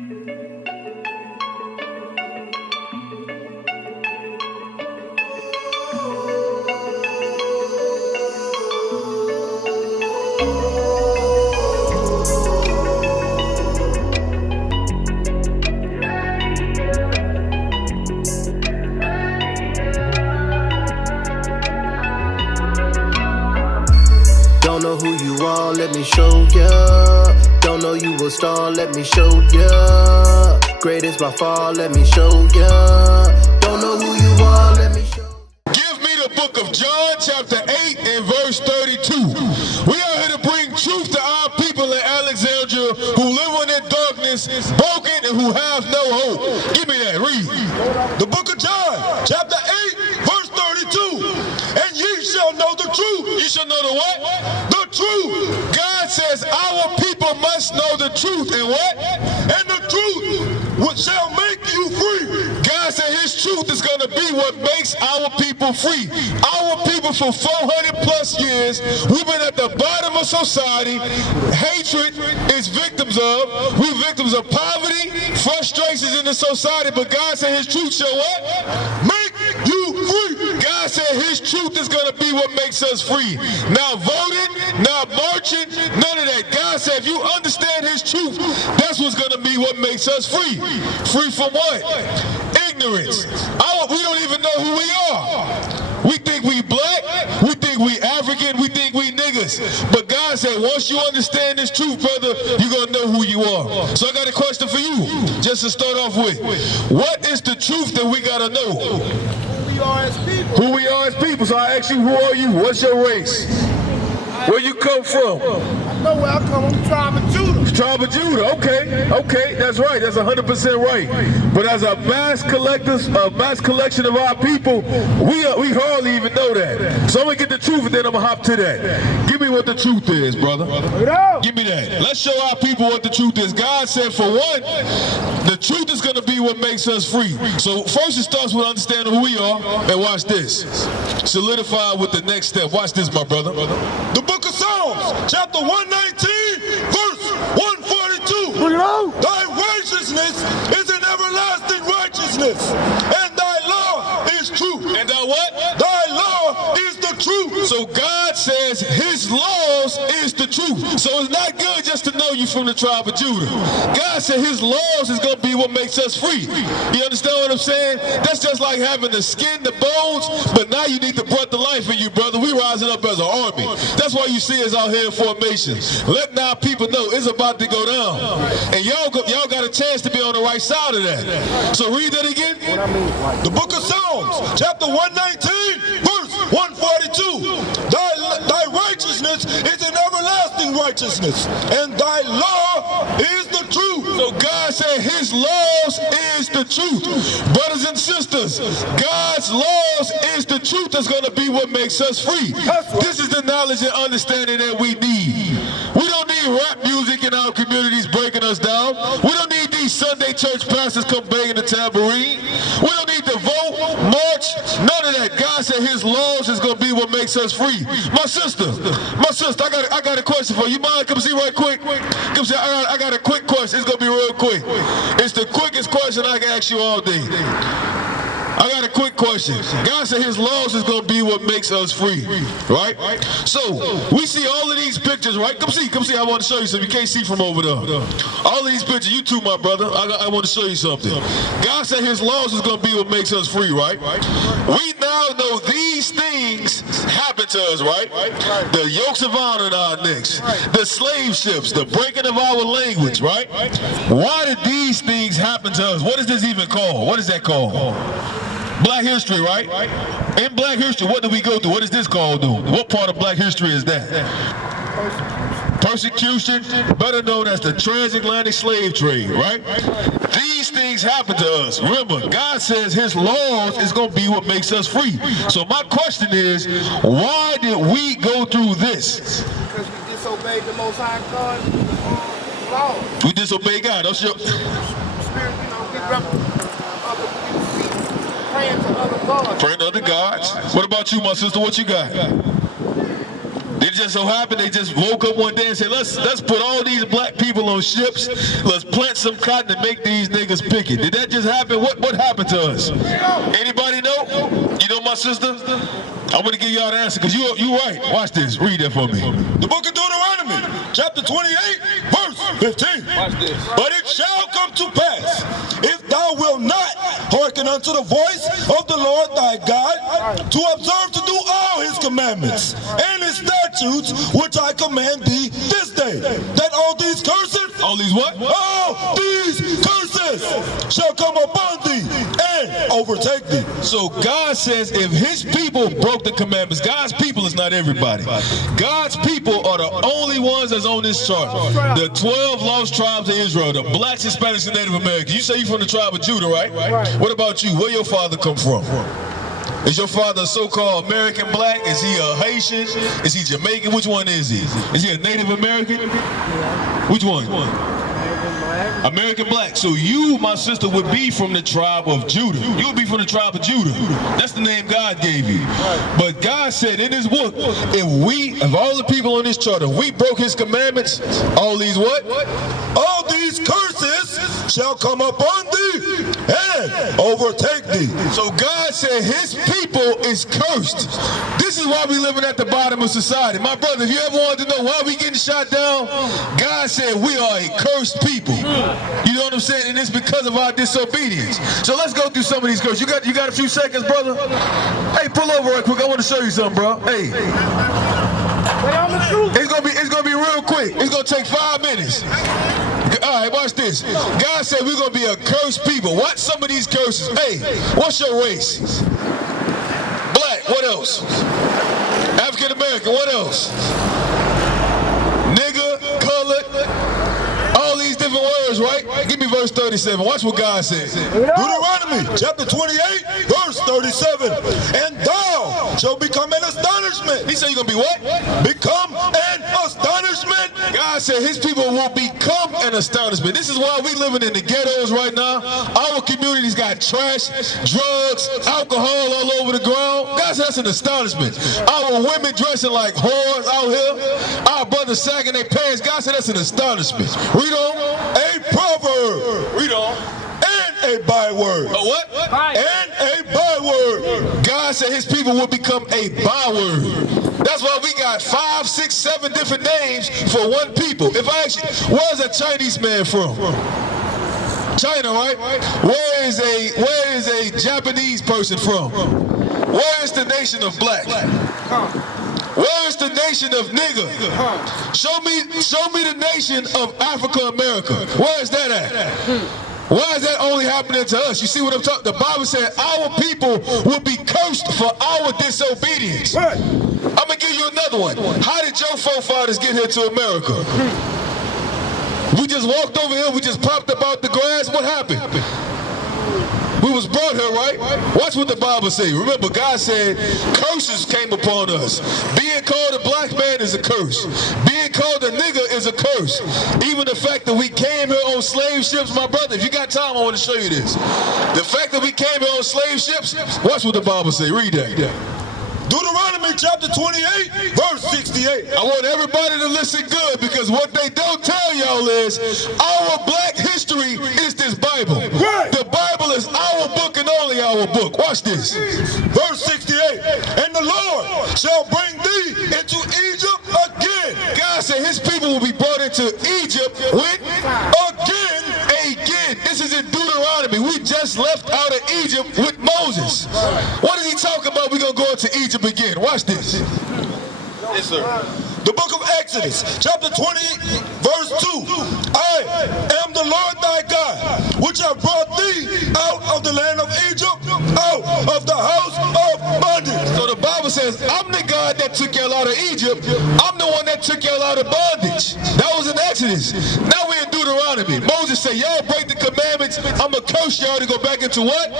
Don't know who you are, let me show ya. Don't know you a star, let me show ya. Greatest by far, let me show ya. Don't know who you are, let me show ya. Give me the book of John, chapter 8 and verse 32. We are here to bring truth to our people in Alexandria who live on in darkness, broken, and who have no hope. Give me that, read. The book of John, chapter 8, verse 32. And ye shall know the truth. You shall know the what? The truth. God says our people must know the truth. And what? And the truth shall make you free. God said his truth is going to be what makes our people free. Our people for 400 plus years, we've been at the bottom of society. Hatred is victims of. We're victims of poverty, frustrations in the society. But God said his truth shall what? Make you free. God said his truth is going to be what makes us free. Not voting, not marching, none of that. God said if you understand his truth, that's what's going to be what makes us free. Free from what? Ignorance. We don't even know who we are. We think we black, we think we African, we think we niggas. But God said once you understand this truth, brother, you're going to know who you are. So I got a question for you, just to start off with. What is the truth that we got to know? Who we are as people. Who we are as people. So I ask you, who are you? What's your race? Where you come from? I know where I come from, tribe of Judah. Tribe of Judah, okay, that's right, that's 100% right. But as a mass collection of our people, we hardly even know that. So I'm gonna get the truth and then I'm gonna hop to that. Give me what the truth is, brother. Give me that. Let's show our people what the truth is. God said for one, the truth is gonna be what makes us free. So first it starts with understanding who we are, and watch this. Solidify with the next step. Watch this, my brother. The book of Psalms, chapter 119, verse 142. Thy righteousness is an everlasting righteousness, and thy law is truth. And thy what? Thy law is the truth. So God says his laws is the truth. So it's not good just to know you from the tribe of Judah. God said his laws is going to be what makes us free. You understand what I'm saying? That's just like having the skin, the bones, but now you need the breath of life in you, brother. We rising up as an army. That's why you see us out here in formation. Let now people know it's about to go down. And y'all got a chance to be on the right side of that. So read that again. The book of Psalms, chapter 119, verse 142. Thy righteousness is an everlasting righteousness, and thy law is the truth. So God said his laws is the truth. Brothers and sisters, God's laws is the truth that's going to be what makes us free. This is the knowledge and understanding that we need. We don't need rap music in our communities breaking us down. We don't need these Sunday church pastors come banging the tambourine. We don't need to vote, march, none of that. God said his laws is going to be what makes us free. My sister, I got a question for you. Mind, come see right quick. Come see, I got a quick question. It's going to be real quick. It's the quickest question I can ask you all day. I got a quick question. God said his laws is going to be what makes us free, right? So, we see all of these pictures, right? Come see. I want to show you something. You can't see from over there. All of these pictures, you too, my brother. I want to show you something. God said his laws is going to be what makes us free, right? We now know these things happen to us, right? The yokes of honor in our necks, the slave ships, the breaking of our language, right? Why did these things happen to us? What is this even called? What is that called? Black history, right? In Black history, what do we go through? What is this called, dude? What part of Black history is that? Persecution, better known as the transatlantic slave trade, right? These things happen to us. Remember, God says his laws is going to be what makes us free. So my question is, why did we go through this? Because we disobeyed the Most High God's laws. We disobeyed God. That's your... Spirit, we praying to other gods. Praying to other gods. What about you, my sister? What you got? The It just so happened they just woke up one day and said, let's put all these black people on ships. Let's plant some cotton and make these niggas pick it. Did that just happen? What happened to us? Anybody know? You know my sister? I'm going to give y'all the answer because you right. Watch this. Read that for me. The book of Deuteronomy, chapter 28, verse 15. Watch this. But it shall come to pass, if thou wilt not hearken unto the voice of the Lord thy God, to observe to do all his commandments and his statutes, which I command thee this day, that all these curses, All these what? all these curses shall come upon thee and overtake thee. So God says if his people broke the commandments, God's people is not everybody. God's people are the only ones that's on this chart. The 12 lost tribes of Israel, the blacks, Hispanics, and Native Americans. You say you're from the tribe of Judah, right? What about you? Where your father come from? Is your father a so-called American black? Is he a Haitian? Is he Jamaican? Which one is he? Is he a Native American? Which one? American black. So you, my sister, would be from the tribe of Judah. You would be from the tribe of Judah. That's the name God gave you. But God said in his book, if all the people on this chart, if we broke his commandments, all these what? All these curses shall come upon thee and overtake thee. So God said his people is cursed. This is why we living at the bottom of society. My brother, if you ever wanted to know why we getting shot down, God said we are a cursed people. You know what I'm saying? And it's because of our disobedience. So let's go through some of these curses. You got a few seconds, brother? Hey, pull over right quick. I want to show you something, bro. Hey. It's gonna be real quick. It's gonna take 5 minutes. All right, watch this. God said we're gonna be a cursed people. Watch some of these curses. Hey, what's your race? Black. What else? African American. What else? Nigga, colored. All these different words, right? Give me verse 37. Watch what God says. Deuteronomy chapter 28, verse 37. And thou shalt become an astonishment. He said you're going to be what? Become an astonishment. God said his people will become an astonishment. This is why we living in the ghettos right now. Our communities got trash, drugs, alcohol all over the ground. God said that's an astonishment. Our women dressing like whores out here. Our brothers sagging their pants. God said that's an astonishment. Read on. A proverb. Read on. And a byword. A what? And a byword. God said his people will become a byword. That's why we got 5, 6, 7 different names for one people. If I ask you, where's a Chinese man from? China, right? Where is a Japanese person from? Where is the nation of black? Where is the nation of nigger? Show me the nation of Africa America. Where is that at? Why is that only happening to us? You see what I'm talking? The Bible said our people will be cursed for our disobedience. I'm gonna give you another one. How did your forefathers get here to America? We just walked over here, we just popped up out the grass. What happened? We was brought here, right? Watch what the Bible says. Remember, God said curses came upon us. Being called a black man is a curse. Being called a nigger is a curse. Even the fact that we came here on slave ships, my brother, if you got time, I want to show you this. The fact that we came here on slave ships, watch what the Bible says. Read that. Deuteronomy chapter 28, verse 68. I want everybody to listen good because what they don't tell y'all is our black history is this Bible. Right. The Bible is our book and only our book. Watch this. Verse 68. And the Lord shall bring thee into Egypt again. God said his people will be brought into Egypt with again. This is in Deuteronomy. We just left out of Egypt with Moses. What is he talking about? We're going to go into Egypt again. Watch this. Yes, sir. The book of Exodus, chapter 20, verse 2. I am the Lord thy God, which have brought thee out of the land of Egypt, out of the house of bondage. So the Bible says, I'm the God that took y'all out of Egypt. I'm the one that took y'all out of bondage. That was in Exodus. Now we're in Deuteronomy. Moses said, y'all break the commandments. I'm going to curse y'all to go back into what?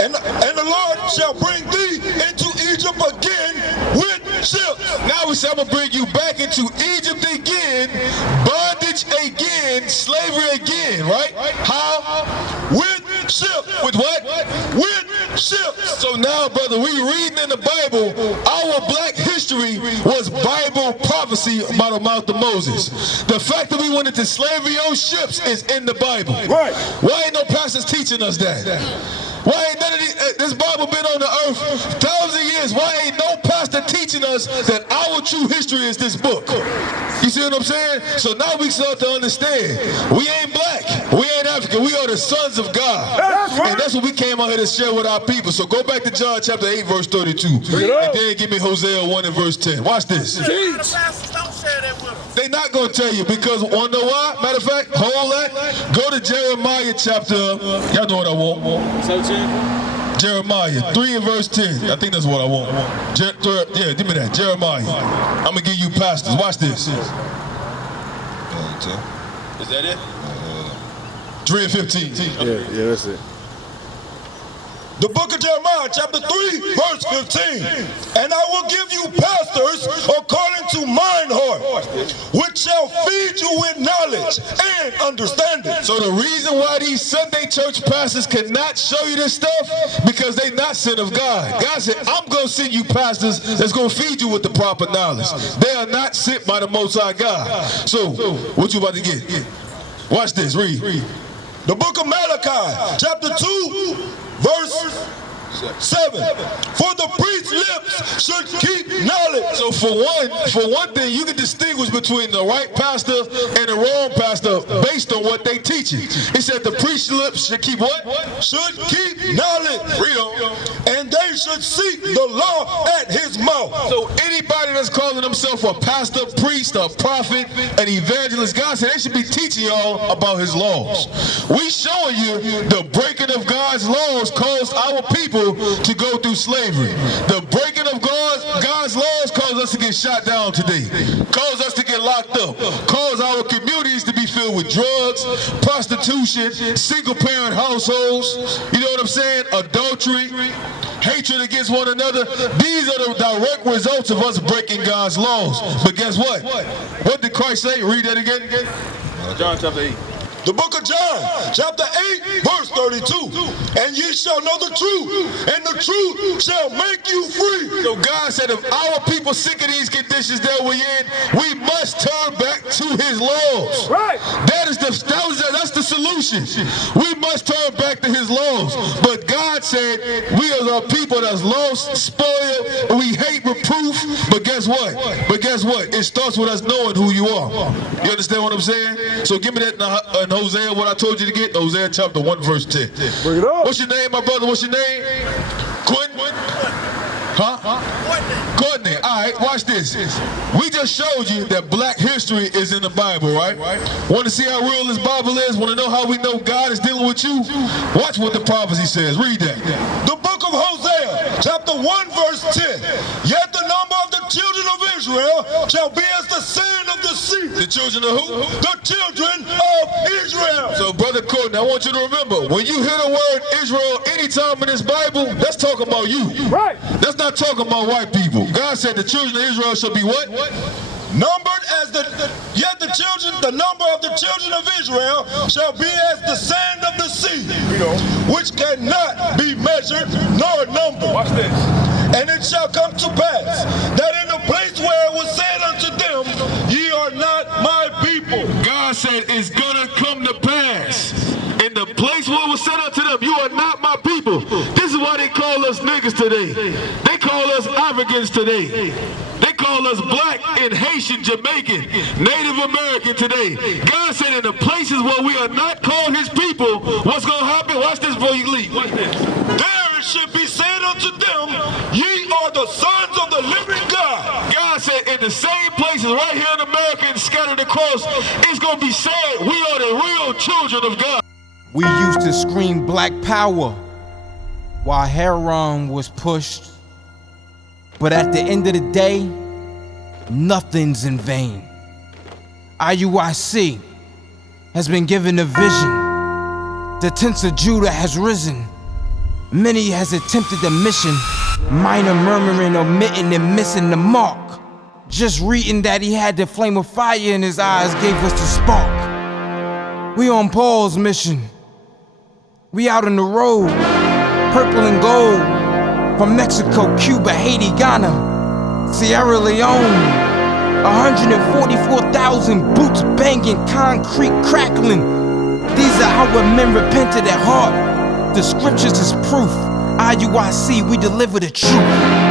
And the Lord shall bring thee into Egypt again with ships. Now we say, I'm going to bring you back into Egypt again, bondage again, slavery again, right? How? With ships. With what? With ships. So now, brother, we reading in the Bible, our black history history was Bible prophecy by the mouth of Moses. The fact that we went into slavery on ships is in the Bible. Right. Why ain't no pastors teaching us that? Why ain't none of this Bible been on the earth thousands of years? Why ain't no pastor teaching us that our true history is this book? You see what I'm saying? So now we start to understand. We ain't black. We ain't African. We are the sons of God. That's right. And that's what we came out here to share with our people. So go back to John chapter 8, verse 32. And then give me Hosea 1 and verse 10. Watch this. The pastors don't share that with us. They not going to tell you because, wanna know why? Matter of fact, hold that. Go to Jeremiah chapter, y'all know what I want. Jeremiah 3 and verse 10. I think that's what I want. Yeah, give me that. Jeremiah. I'm going to give you pastors. Watch this. Is that it? 3 and 15. Yeah, that's it. The book of Jeremiah, chapter 3, verse 15. And I will give you pastors according to mine heart, which shall feed you with knowledge and understanding. So the reason why these Sunday church pastors cannot show you this stuff, because they not sent of God. God said, I'm going to send you pastors that's going to feed you with the proper knowledge. They are not sent by the Most High God. So, what you about to get? Watch this, read. The book of Malachi, chapter 2, verse 7. For the priest's lips should keep knowledge. So for one thing, you can distinguish between the right pastor and the wrong pastor based on what they teaching. It said the priest's lips should keep what? Should keep knowledge. Read on. And they should seek the law at his mouth. So anybody that's calling themselves a pastor, priest, a prophet, an evangelist, God said they should be teaching y'all about his laws. We showing you the breaking of God's laws caused our people to go through slavery. The breaking of God's laws caused us to get shot down today. Caused us to get locked up. Caused our communities to be filled with drugs, prostitution, single parent households, you know what I'm saying? Adultery, hatred against one another. These are the direct results of us breaking God's laws. But guess what? What did Christ say? Read that again. John chapter 8. The book of John, chapter 8, verse 32. And ye shall know the truth, and the truth shall make you free. So God said if our people sick of these conditions that we're in, we must turn back to his laws. Right. That's the solution. We must turn back to his laws. But God said we are a people that's lost, spoiled, and we hate reproof. But guess what? It starts with us knowing who you are. You understand what I'm saying? So give me that in Hosea, what I told you to get. Hosea chapter 1, verse 10. Bring it up. What's your name, my brother? What's your name? Quentin? Huh? Courtney. All right, watch this. We just showed you that black history is in the Bible, right? Want to see how real this Bible is? Want to know how we know God is dealing with you? Watch what the prophecy says. Read that. The book of Hosea, chapter 1, verse 10. Yet the number of the children of Israel shall be as the sand of the sea. The children of who? The children of Israel. So, Brother Courtney, I want you to remember, when you hear the word Israel anytime in this Bible, that's talking about you. Right. That's not talking about white people. God said the children of Israel shall be what? Numbered as the number of the children of Israel shall be as the sand of the sea, which cannot be measured nor numbered. Watch this. And it shall come to pass that in the place where it was said unto them, ye are not my people. God said it's gonna come to pass. In the place where it was said unto them, you are not my people. This is why they call us niggas today. They call us Africans today. They call us black and Haitian, Jamaican, Native American today. God said in the places where we are not called his people, what's going to happen? Watch this before you leave. Watch this. There it should be said unto them, ye are the sons of the living God. God said in the same places right here in America and scattered across, it's going to be said we are the real children of God. We used to scream black power while heroin was pushed. But at the end of the day, nothing's in vain. IUIC has been given a vision. The tents of Judah has risen. Many has attempted the mission. Minor murmuring, omitting, and missing the mark. Just reading that he had the flame of fire in his eyes gave us the spark. We on Paul's mission. We out on the road, purple and gold. From Mexico, Cuba, Haiti, Ghana. Sierra Leone, 144,000 boots banging, concrete crackling. These are our men repented at heart. The scriptures is proof. IUIC, we deliver the truth.